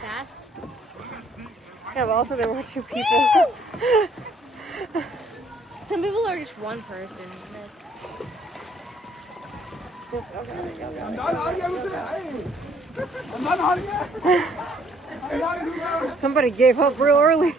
fast. Yeah, but also there were 2 people. Some people are just one person. Somebody gave up real early.